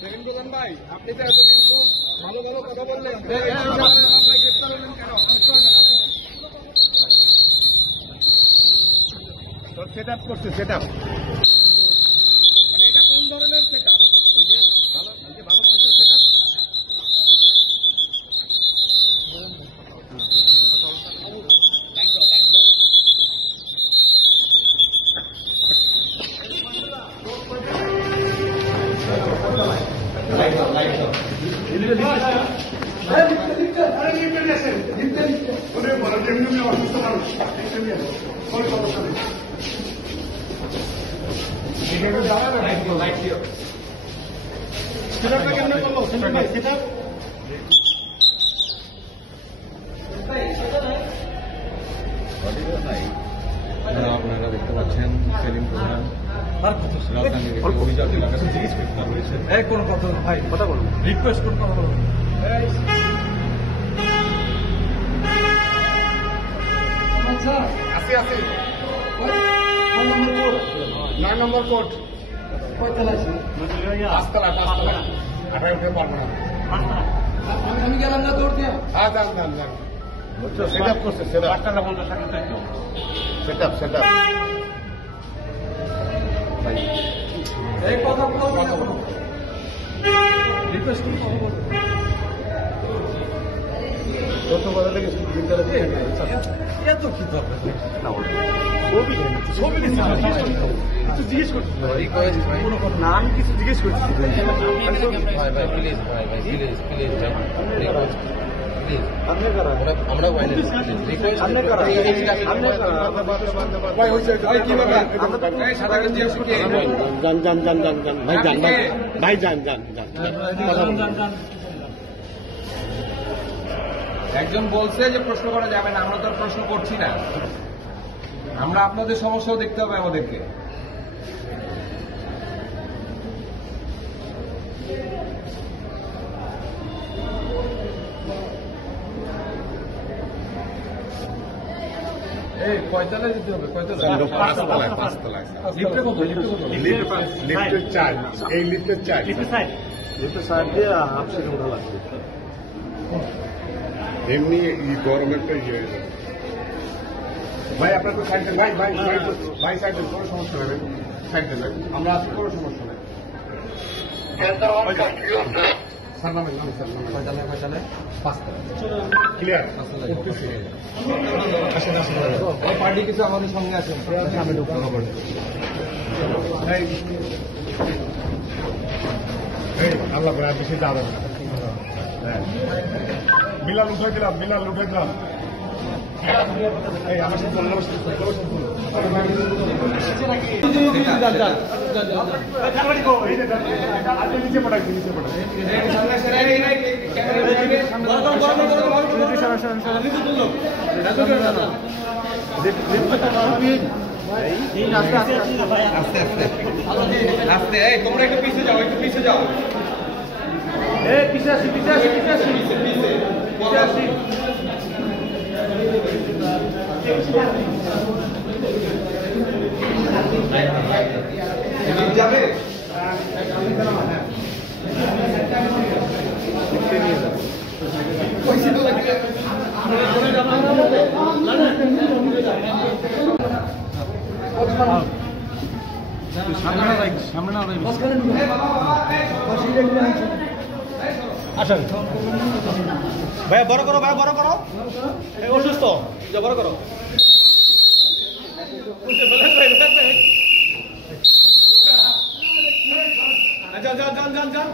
সেলিম প্রধান ভাই, আপনি তো এতদিন খুব ভালো ভালো কথা বললেন, সেট আপ করছে, সেট আপ মানে এটা কোন ধরনের সেট আপ? ওই যে ভালো ভালো মানুষের সেট আপ। আপনারা দেখতে পাচ্ছেন সেলিম প্রধান রাজধানীর অভিযোগ এলাকাতে জিজ্ঞেস করতে হয়েছে। কোনো কথা ভাই কথা বলুন, রিকোয়েস্ট করুন, কথা বলুন। আসি আসি 9 নম্বর কোর্ট, পাঁচতলা, আঠারো উঠে পারবো না। আমি গেলাম না দৌড় দিয়ে। হ্যাঁ যান যান যান, সেট আপ করছে, set up set up set up. এই কথা বলুন, রিকোয়েস্ট করুন, কথা বলুন। কত কথা লেগে এত কি দরকার? জিজ্ঞেস করছি না, আমি কিছু জিজ্ঞেস করছি। একজন বলছে যে প্রশ্ন করা যাবে না, আমরা তো আর প্রশ্ন করছি না, আমরা আপনাদের সমস্যাও দেখতে হবে আমাদেরকে। এই কয়তলায় যেতে হবে? পাঁচতলায়, পাঁচতলায়। লিফটে কত? লিফটের চার্জ, এই লিফটের চার্জ লিফটের সাইড দিয়ে আপসে উঠা লাগবে। এমনি গরমেরটা ইয়ে হয়ে যাবে। ভাই আপনার তো সাইড দেন, ভাই ভাই ভাই সাইড দেন, কোনো সমস্যা নেই, সাইড দেন, আমরা আছি, কোনো সমস্যা নেই। স্যার নামেন, নামেন স্যার, নামেন। পাঁচতলা ক্লিয়ার। আসেন আসেন, পার্টি কিছু আমাদের সঙ্গে আছেন, সামনে ঢুকতে হবে। আল্লাহ করে আর বেশি যাবে না। বিলাল উঠাই দিলাম, বিলাল উঠাই দিলাম। এই আমার সাথে বললাম, নিচে পড়াচ্ছি, নিচে পড়াচ্ছি। আস্তে আস্তে আস্তে, এই তোমরা একটু পিছিয়ে যাও, একটু পিছিয়ে যাও। পিছিয়ে আসি, পিছিয়ে আসি, পিছিয়ে আসি, পিছিয়ে আসি। যাবে সামনে না আসেন ভাই, বড় করো ভাই, বড় করো, অসুস্থ, বড় করো। যান যান যান যান,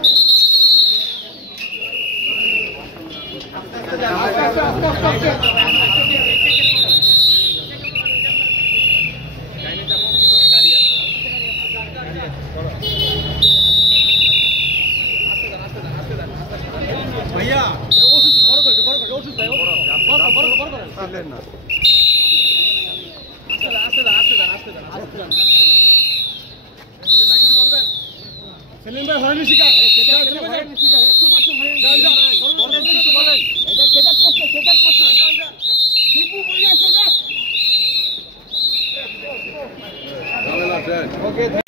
ভাইয়া অসুস্থ, বড় করে, বড় করে, অসুস্থ, বড় করে না। সেলিম ভাই হয়নি শিকার, ওকে